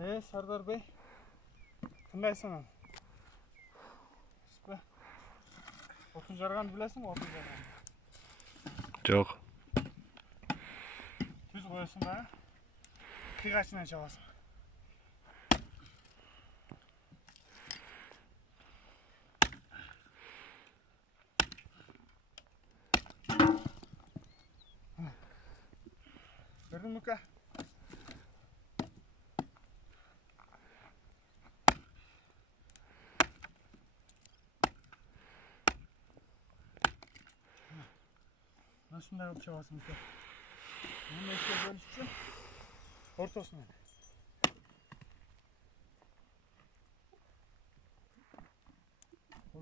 Сардар Бey, тыңдайсың аны? Отын жарғанды білесің ба, отын жарғанды? Жоқ. Түз қоясың ба, қиғашынан шабасың. Көрдің мүкі? Насында қылып шабасың мүкі. Мұны екке бөліс үшін ортасынан.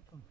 Отын.